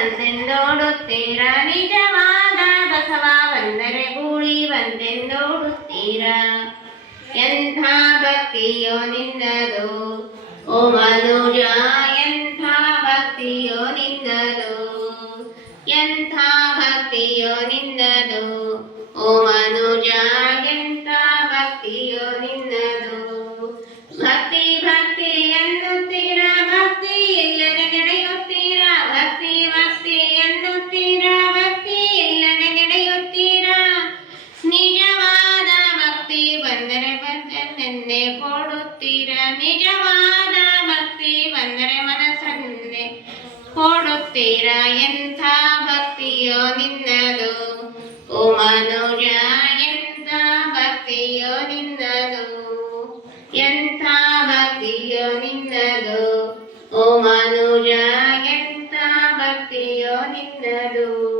ಬಂದೆಂದೋಡುತ್ತೀರಾ? ನಿಜವಾದ ಬಸವ ಬಂದರೆ ಗೂಳಿ ಬಂದೆಂದೋಡುತ್ತೀರಾ? ಎಂಥ ಭಕ್ತಿಯೋ ನಿನ್ನದು? ಓ ಮನುಜ, ಎಂಥ ಭಕ್ತಿಯೋ ನಿನ್ನದು? ಎಂಥ ಭಕ್ತಿಯೋ ನಿನ್ನದು? ಓ ಮನುಜ, ಎಂಥ ಭಕ್ತಿಯೋ ನಿನ್ನ ಬಂದರೆ ಬಂದನ್ನೇ ಕೊಡುತ್ತೀರ ನಿಜವಾದ ಭಕ್ತಿ ಬಂದರೆ ಮನಸ್ಸನ್ನೇ. ಕೊಡುತ್ತೀರ ಎಂಥ ಭಕ್ತಿಯೋ ನಿನ್ನದು? ಓ ಮನುಜ ಎಂಥ ಭಕ್ತಿಯೋ ನಿನ್ನದು? ಎಂಥ ಭಕ್ತಿಯೋ ನಿನ್ನದು? ಓ ಮನುಜ ಎಂಥ ಭಕ್ತಿಯೋ ನಿನ್ನದು?